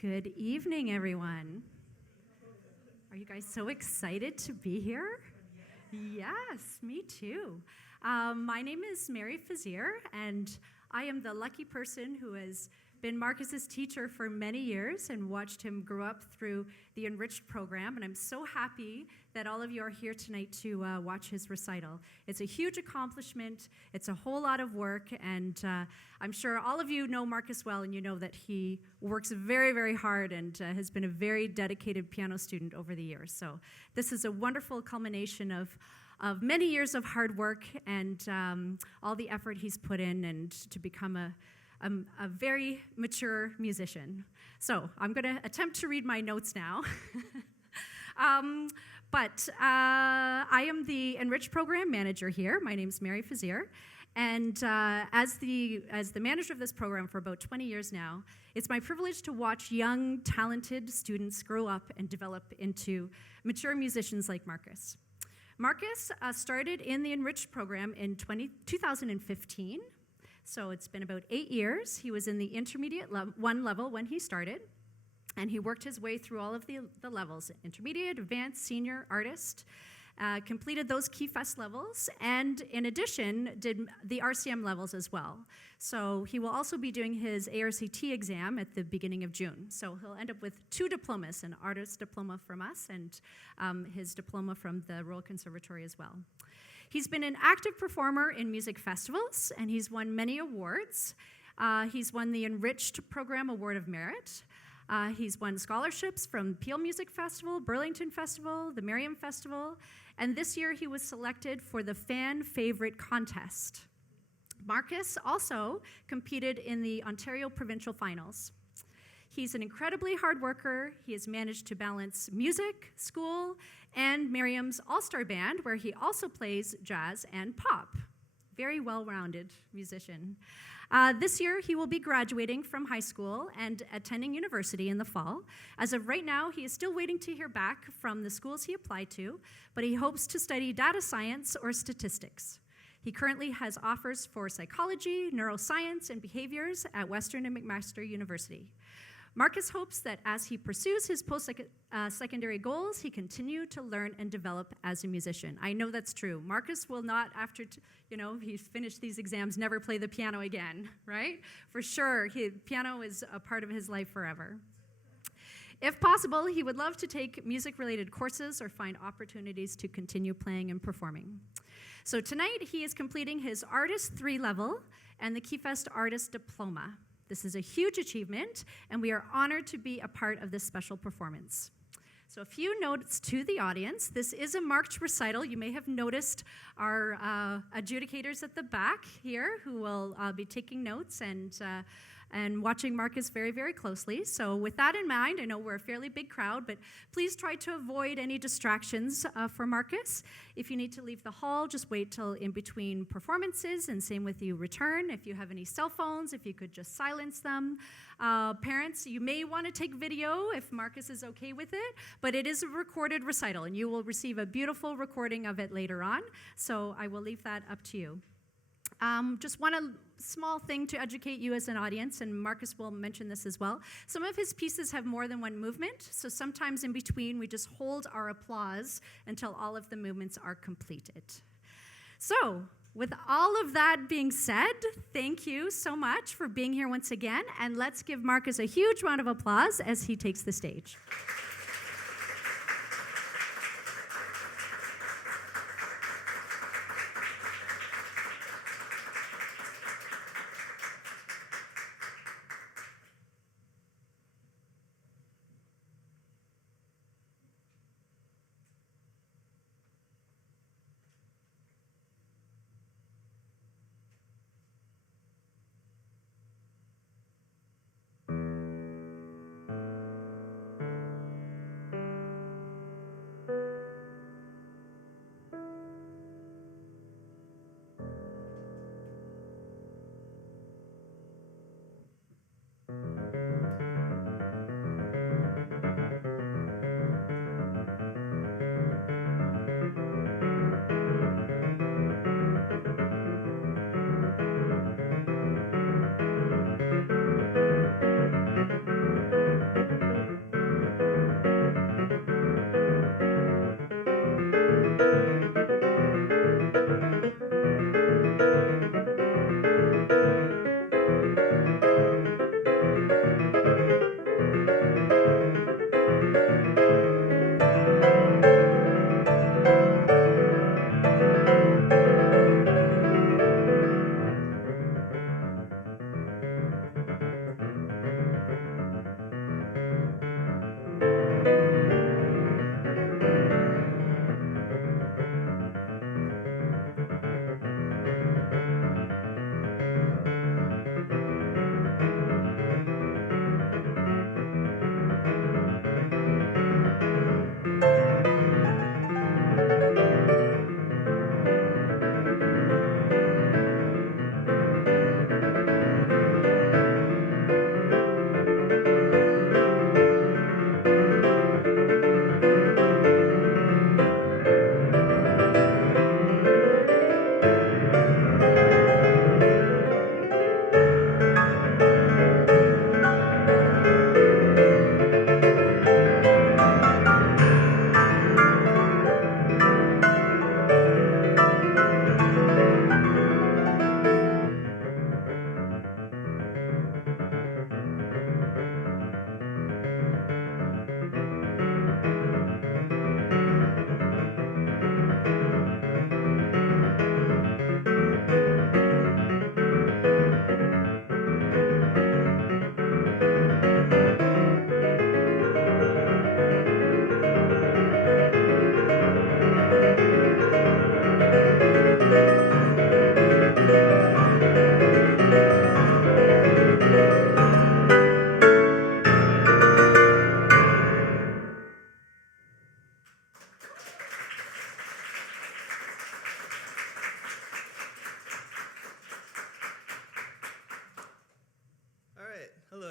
Good evening, everyone. Are you guys so excited to be here? Yes, me too. My name is Mary Fazier, and I am the lucky person who has been Marcus's teacher for many years and watched him grow up through the Enriched program, and I'm so happy that all of you are here tonight to watch his recital. It's a huge accomplishment, it's a whole lot of work, and I'm sure all of you know Marcus well, and you know that he works very, very hard and has been a very dedicated piano student over the years. So this is a wonderful culmination of many years of hard work and all the effort he's put in and to become a very mature musician. So I'm going to attempt to read my notes now. But I am the Enriched Program Manager here. My name's Mary Fazier. And as the manager of this program for about 20 years now, it's my privilege to watch young, talented students grow up and develop into mature musicians like Marcus. Marcus started in the Enriched program in 2015. So it's been about 8 years. He was in the intermediate one level when he started, and he worked his way through all of the levels, intermediate, advanced, senior, artist, completed those Key Fest levels, and in addition, did the RCM levels as well. So he will also be doing his ARCT exam at the beginning of June. So he'll end up with 2 diplomas, an artist diploma from us and his diploma from the Royal Conservatory as well. He's been an active performer in music festivals, and he's won many awards. He's won the Enriched Program Award of Merit. He's won scholarships from Peel Music Festival, Burlington Festival, the Merriam Festival, and this year he was selected for the Fan Favorite Contest. Marcus also competed in the Ontario Provincial Finals. He's an incredibly hard worker. He has managed to balance music, school, and Merriam's All-Star Band, where he also plays jazz and pop. Very well-rounded musician. This year, he will be graduating from high school and attending university in the fall. As of right now, he is still waiting to hear back from the schools he applied to, but he hopes to study data science or statistics. He currently has offers for psychology, neuroscience, and behaviors at Western and McMaster University. Marcus hopes that as he pursues his post-secondary goals, he continue to learn and develop as a musician. I know that's true. Marcus will not, after he's finished these exams, never play the piano again, right? For sure, piano is a part of his life forever. If possible, he would love to take music-related courses or find opportunities to continue playing and performing. So tonight, he is completing his Artist 3 level and the Key Fest Artist Diploma. This is a huge achievement, and we are honored to be a part of this special performance. So a few notes to the audience. This is a marked recital. You may have noticed our adjudicators at the back here who will be taking notes and watching Marcus very, very closely. So with that in mind, I know we're a fairly big crowd, but please try to avoid any distractions for Marcus. If you need to leave the hall, just wait till in between performances, and same with you return. If you have any cell phones, if you could just silence them. Parents, you may want to take video if Marcus is okay with it, but it is a recorded recital, and you will receive a beautiful recording of it later on, so I will leave that up to you. Just one small thing to educate you as an audience, and Marcus will mention this as well. Some of his pieces have more than one movement, so sometimes in between we just hold our applause until all of the movements are completed. So, with all of that being said, thank you so much for being here once again, and let's give Marcus a huge round of applause as he takes the stage.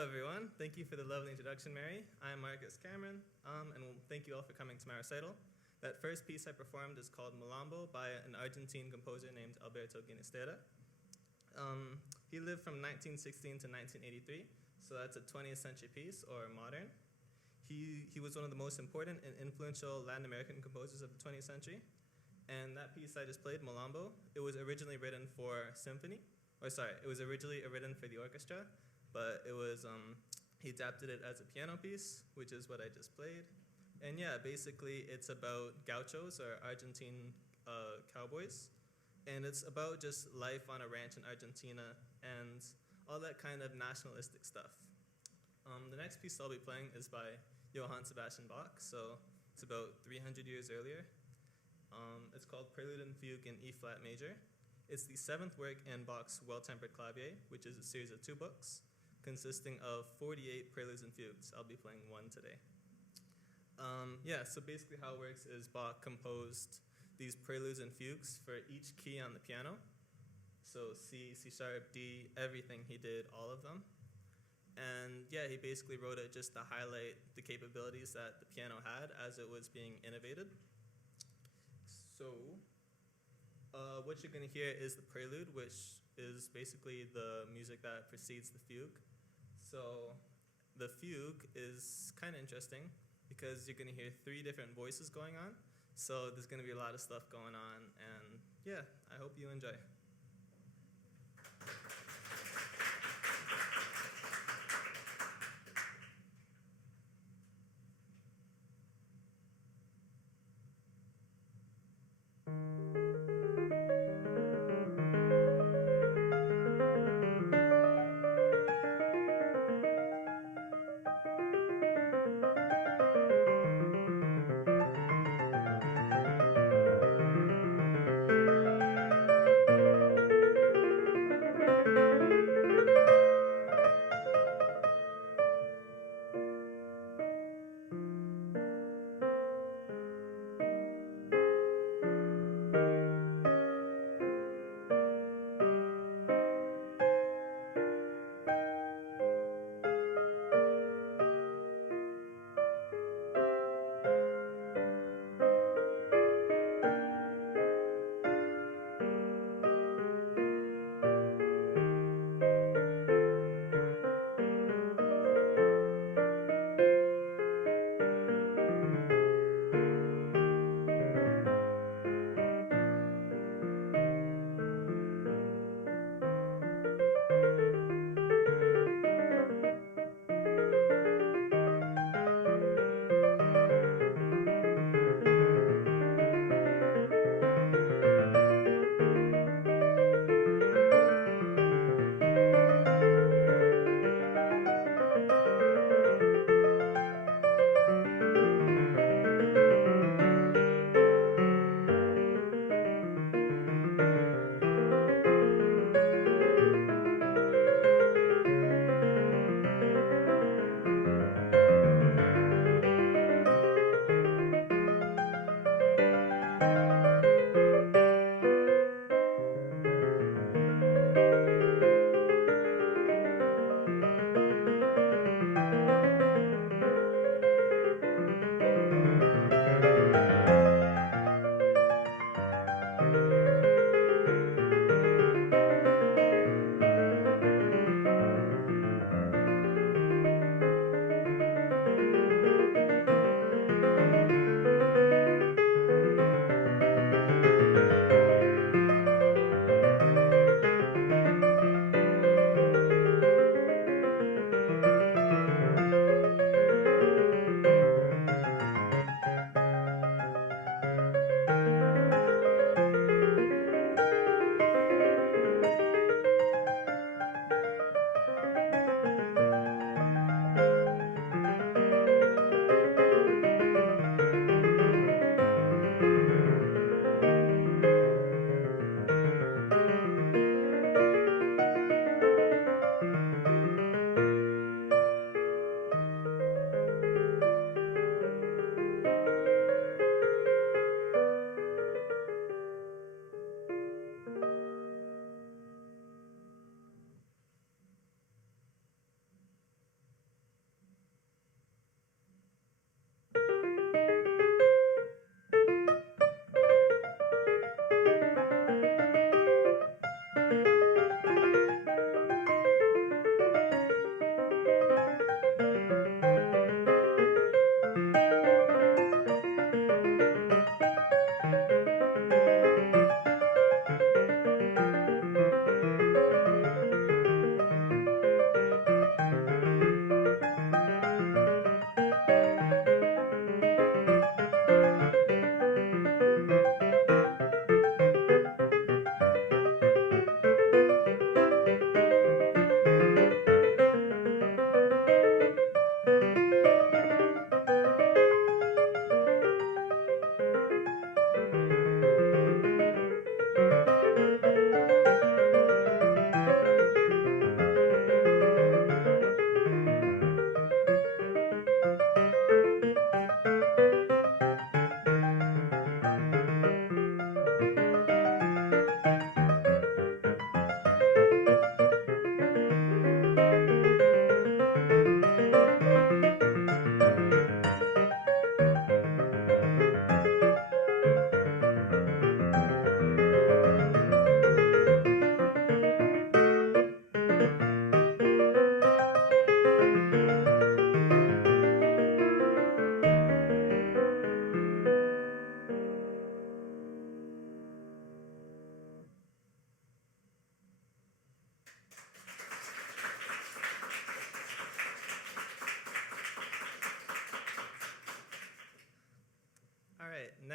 everyone. Thank you for the lovely introduction, Mary. I'm Marcus Cameron, and thank you all for coming to my recital. That first piece I performed is called Malambo by an Argentine composer named Alberto Ginastera. He lived from 1916 to 1983, so that's a 20th century piece, or modern. He was one of the most important and influential Latin American composers of the 20th century. And that piece I just played, Malambo, it was originally written for symphony. It was originally written for the orchestra, but he adapted it as a piano piece, which is what I just played. And yeah, basically it's about gauchos, or Argentine cowboys. And it's about just life on a ranch in Argentina and all that kind of nationalistic stuff. The next piece I'll be playing is by Johann Sebastian Bach, so it's about 300 years earlier. It's called Prelude and Fugue in E-flat major. It's the 7th work in Bach's Well-Tempered Clavier, which is a series of 2 books consisting of 48 preludes and fugues. I'll be playing one today. So basically how it works is Bach composed these preludes and fugues for each key on the piano. So C, C sharp, D, everything he did, all of them. And yeah, he basically wrote it just to highlight the capabilities that the piano had as it was being innovated. So what you're going to hear is the prelude, which is basically the music that precedes the fugue. So the fugue is kind of interesting because you're going to hear 3 different voices going on. So there's going to be a lot of stuff going on, and yeah, I hope you enjoy.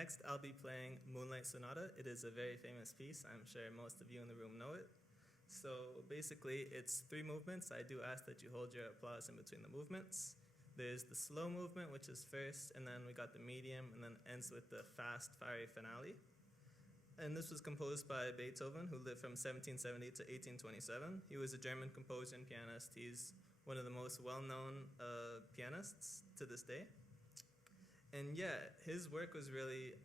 next, I'll be playing Moonlight Sonata. It is a very famous piece. I'm sure most of you in the room know it. So basically, it's 3 movements. I do ask that you hold your applause in between the movements. There's the slow movement, which is first, and then we got the medium, and then ends with the fast, fiery finale. And this was composed by Beethoven, who lived from 1770 to 1827. He was a German composer and pianist. He's one of the most well-known pianists to this day. And yeah, his work was really,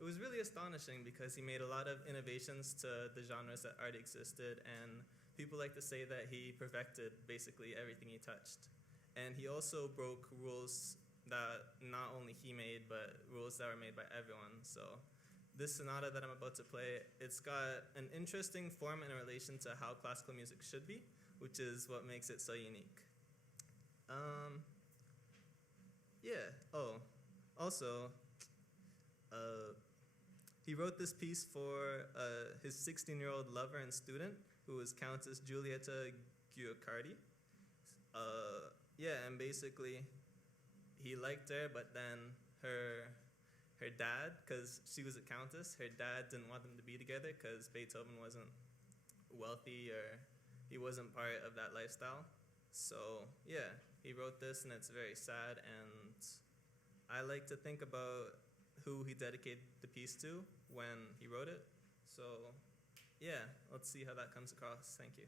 it was really astonishing because he made a lot of innovations to the genres that already existed, and people like to say that he perfected basically everything he touched. And he also broke rules that not only he made, but rules that were made by everyone. So this sonata that I'm about to play, it's got an interesting form in relation to how classical music should be, which is what makes it so unique. Yeah, oh, also, he wrote this piece for his 16-year-old lover and student, who was Countess Giulietta Guicciardi. Yeah, and basically, he liked her, but then her dad, because she was a countess, her dad didn't want them to be together because Beethoven wasn't wealthy or he wasn't part of that lifestyle. So yeah, he wrote this and it's very sad, and I like to think about who he dedicated the piece to when he wrote it. So yeah, let's see how that comes across. Thank you.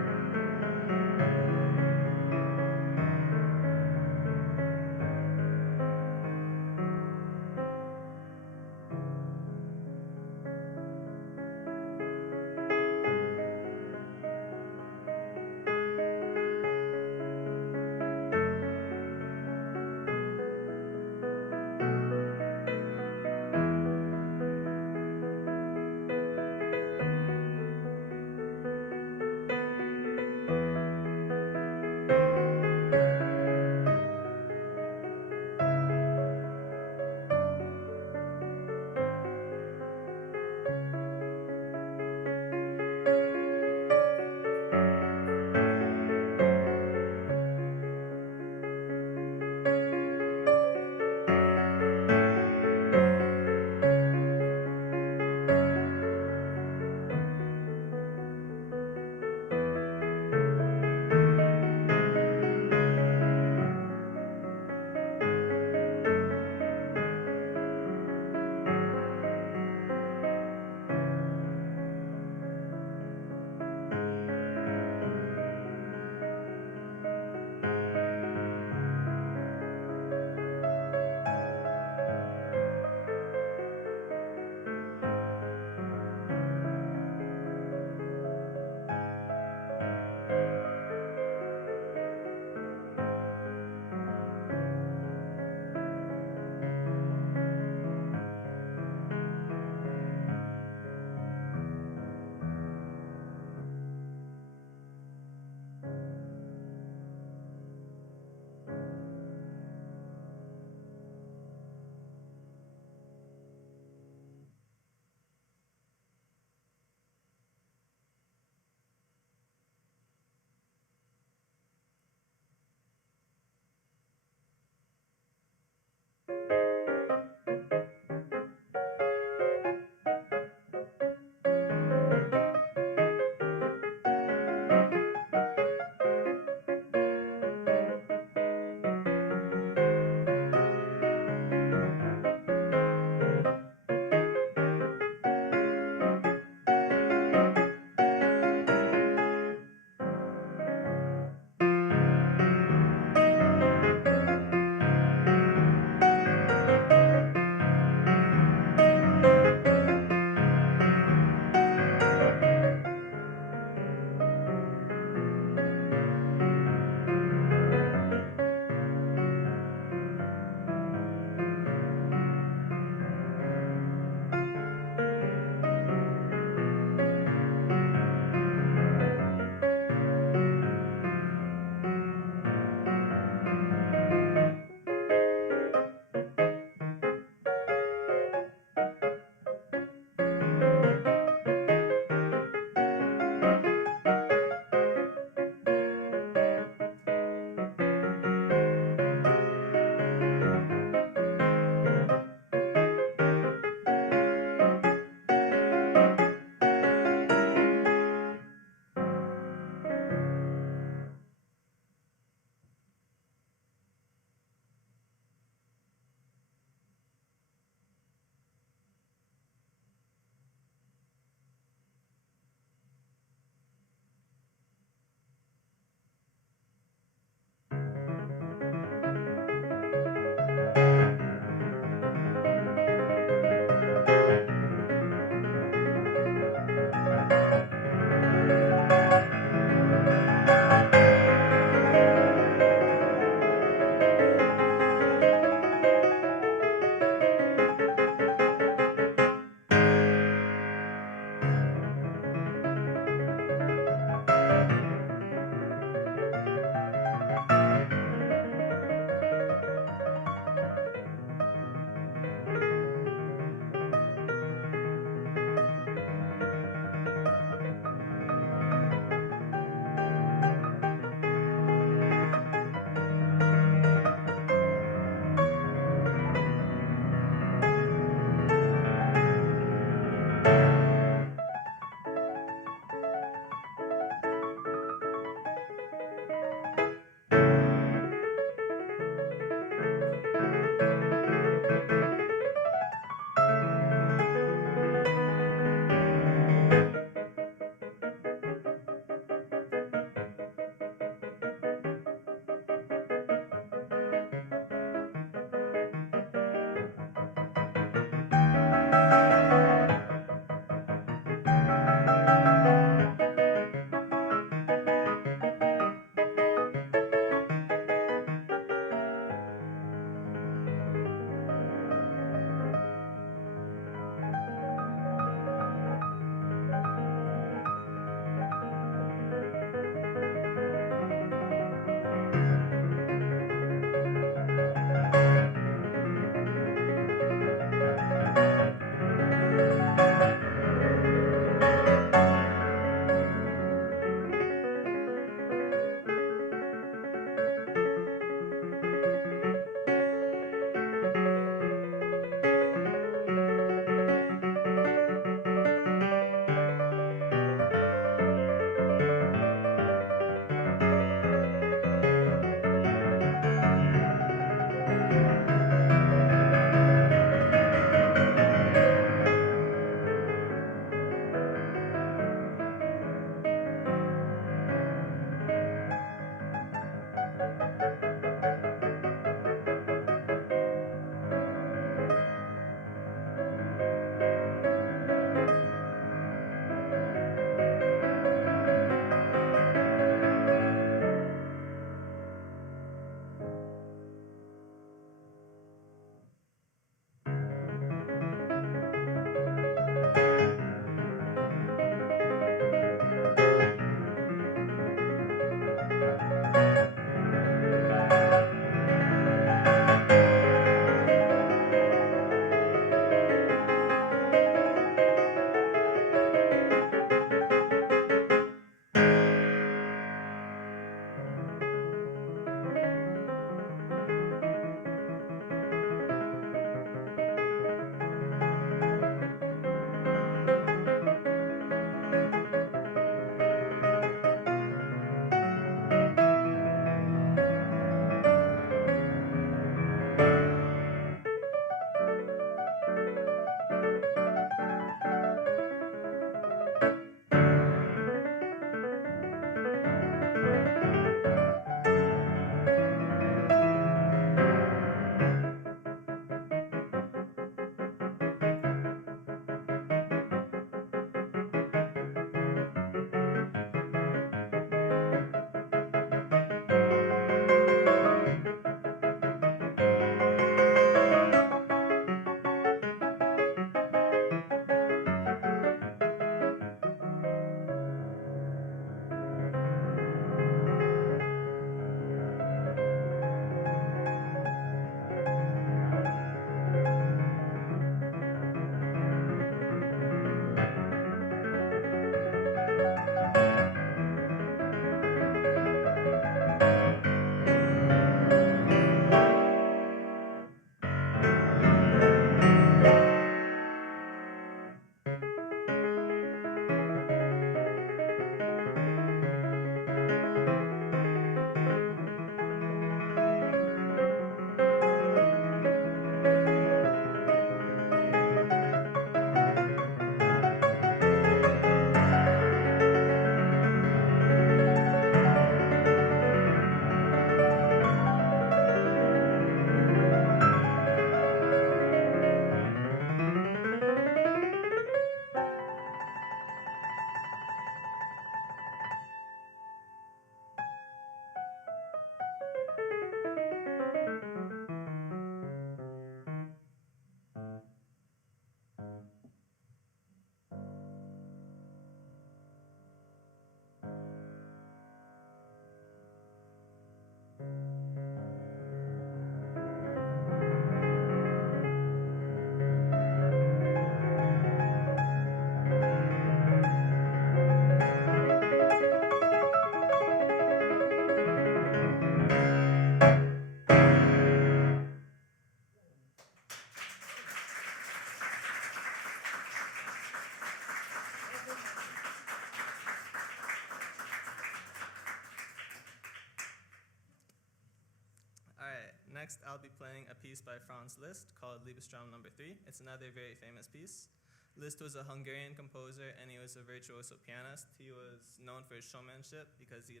next I'll be playing a piece by Franz Liszt called Liebestraum No. 3. It's another very famous piece. Liszt was a Hungarian composer and he was a virtuoso pianist. He was known for his showmanship because he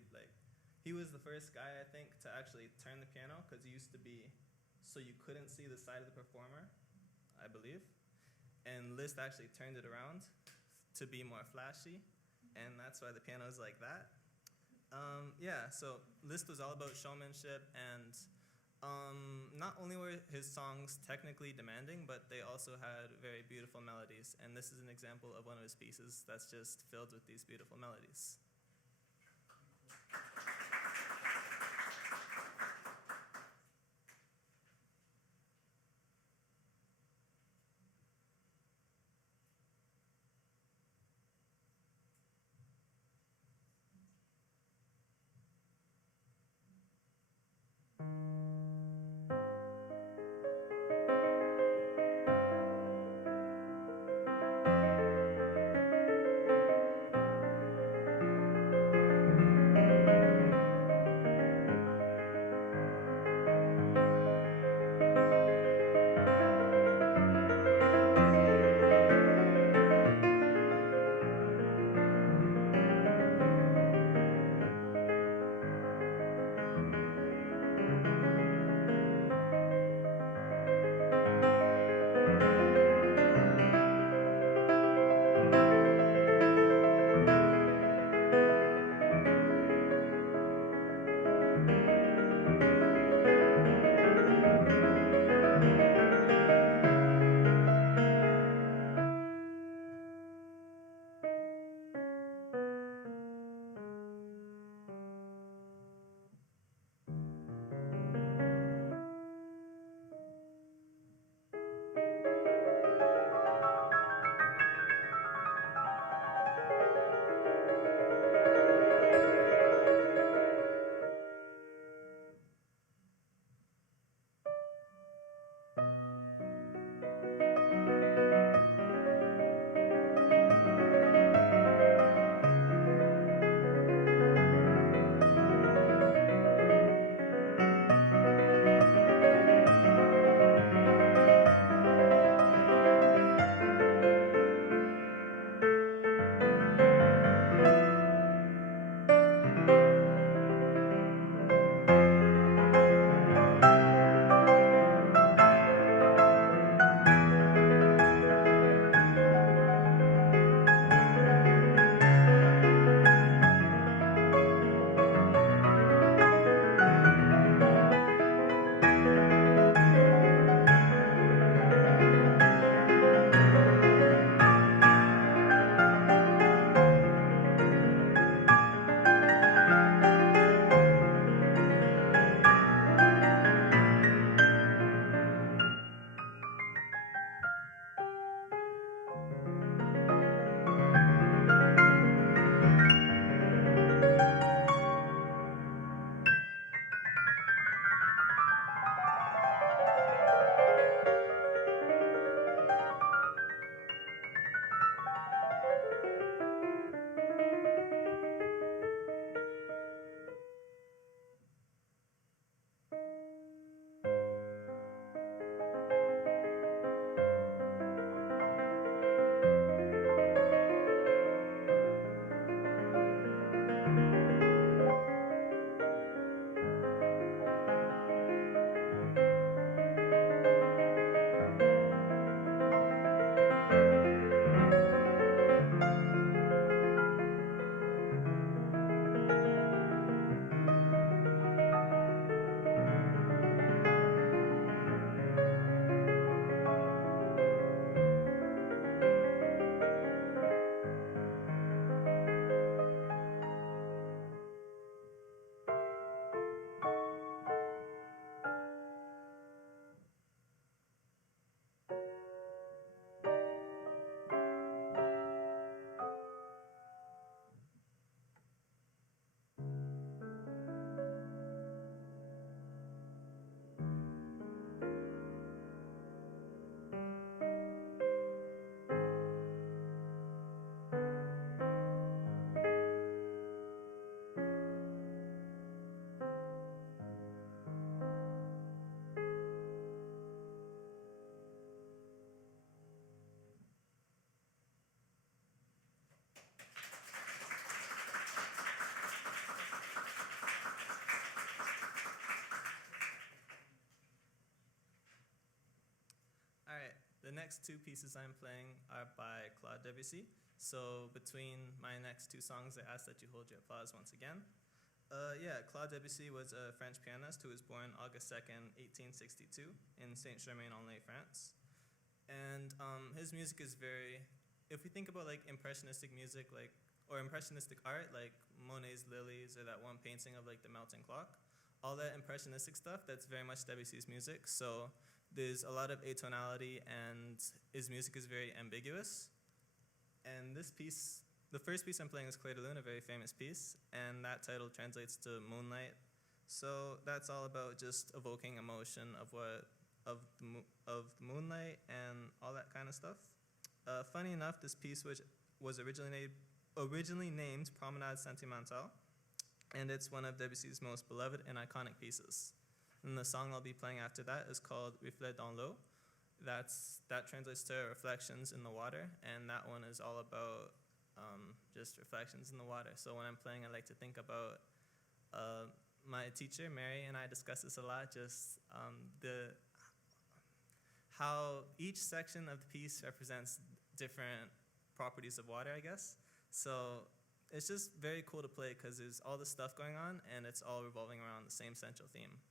was the first guy, I think, to actually turn the piano, because it used to be so you couldn't see the side of the performer, I believe. And Liszt actually turned it around to be more flashy, and that's why the piano is like that. So Liszt was all about showmanship, and not only were his songs technically demanding, but they also had very beautiful melodies. And this is an example of one of his pieces that's just filled with these beautiful melodies. The next two pieces I'm playing are by Claude Debussy. So between my next two songs, I ask that you hold your applause once again. Claude Debussy was a French pianist who was born August 2nd, 1862 in Saint-Germain-en-Laye, France. And his music is very, if we think about like impressionistic music, like, or impressionistic art, like Monet's Lilies or that one painting of like the melting clock, all that impressionistic stuff, that's very much Debussy's music. So there's a lot of atonality and his music is very ambiguous. And this piece, the first piece I'm playing is Clair de Lune, a very famous piece, and that title translates to moonlight. So that's all about just evoking emotion of the moonlight and all that kind of stuff. Funny enough, this piece which was originally named Promenade Sentimentale, and it's one of Debussy's most beloved and iconic pieces. And the song I'll be playing after that is called Reflet dans l'eau. That translates to reflections in the water, and that one is all about just reflections in the water. So when I'm playing, I like to think about my teacher, Mary, and I discuss this a lot, just how each section of the piece represents different properties of water, I guess. So it's just very cool to play because there's all this stuff going on, and it's all revolving around the same central theme.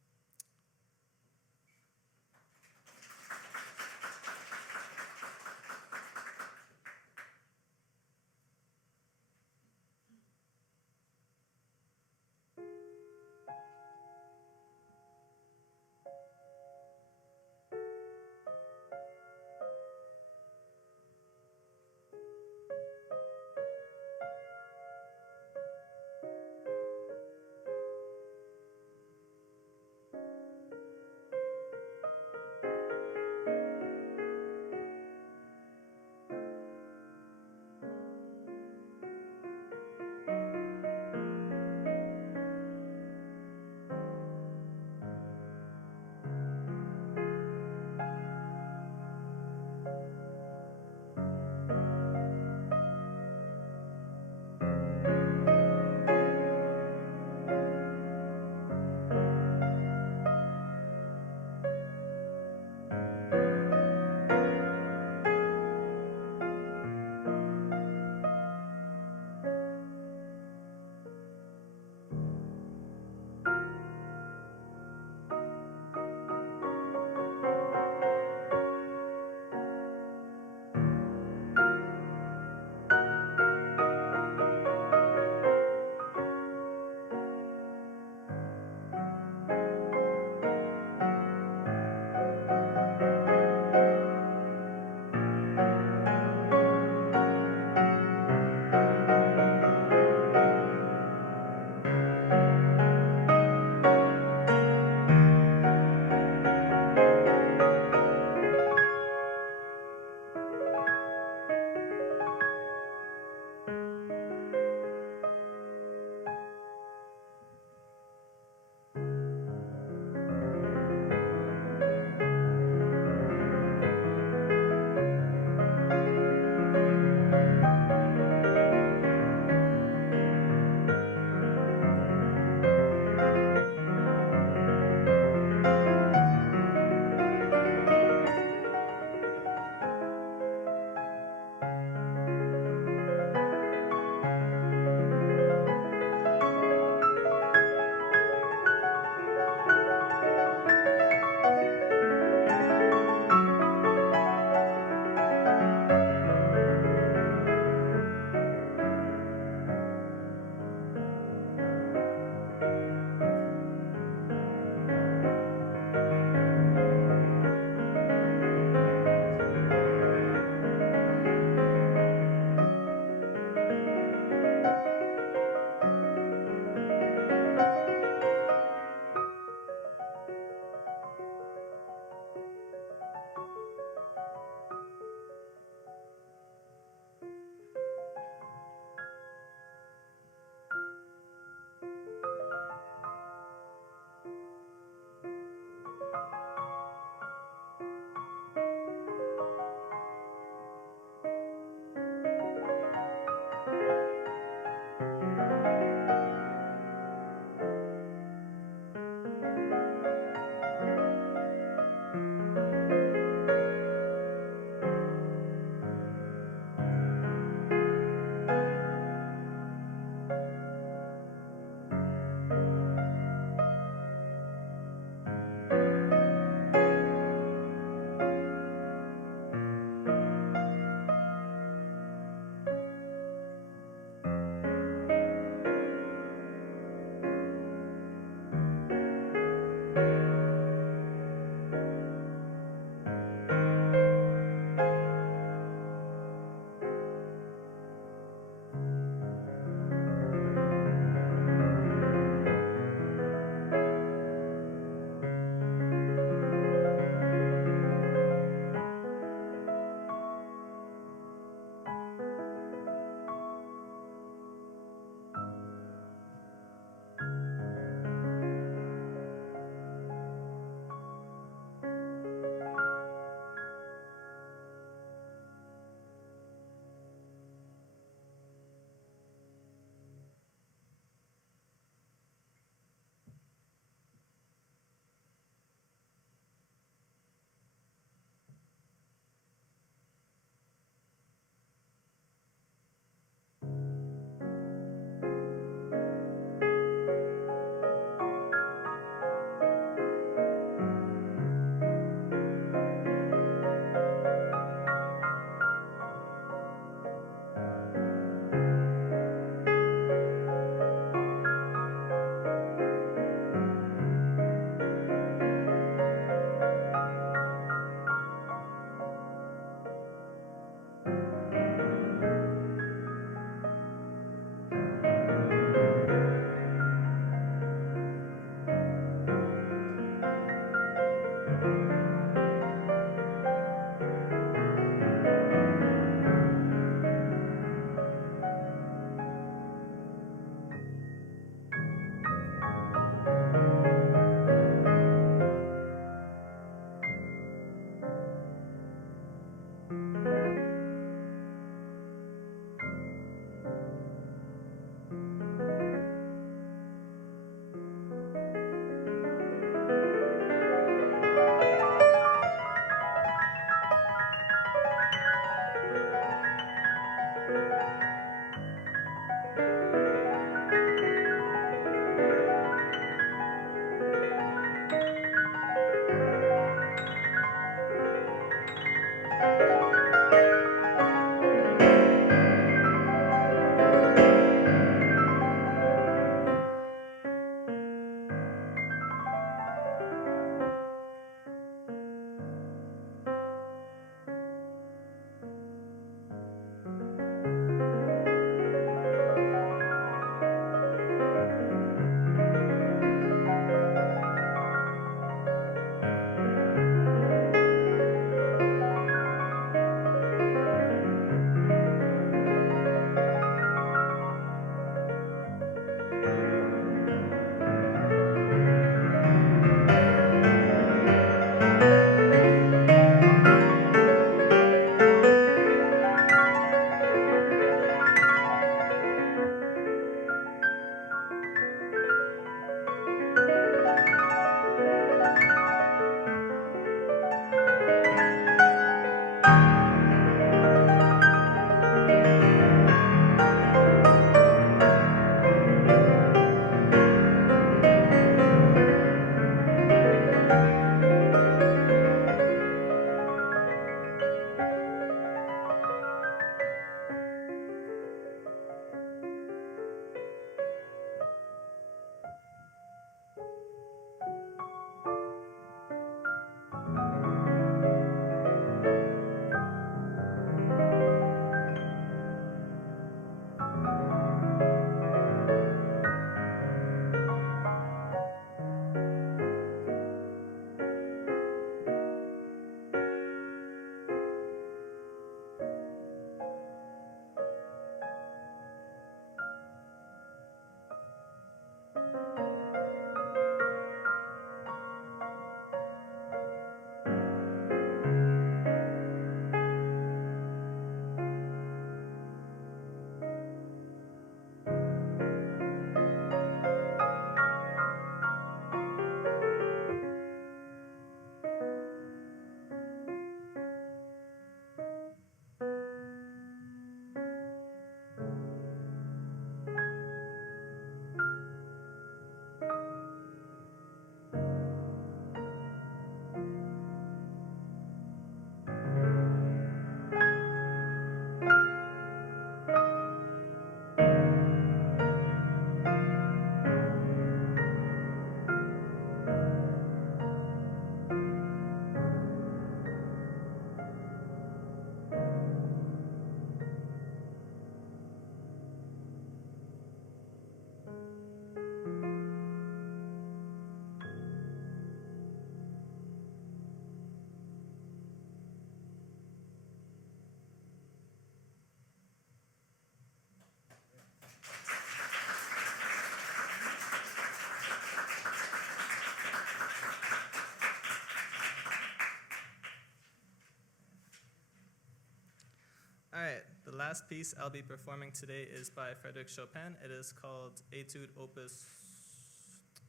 All right, the last piece I'll be performing today is by Frédéric Chopin. It is called Etude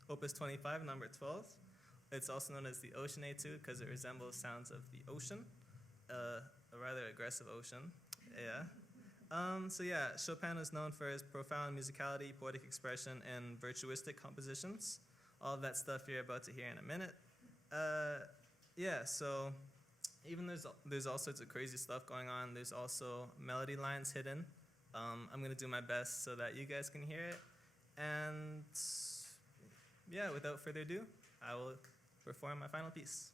Opus 25, number 12. It's also known as the Ocean Etude because it resembles sounds of the ocean, a rather aggressive ocean. Yeah. Chopin is known for his profound musicality, poetic expression, and virtuistic compositions. All of that stuff you're about to hear in a minute. So even there's all sorts of crazy stuff going on. There's also melody lines hidden. I'm going to do my best so that you guys can hear it. And without further ado, I will perform my final piece.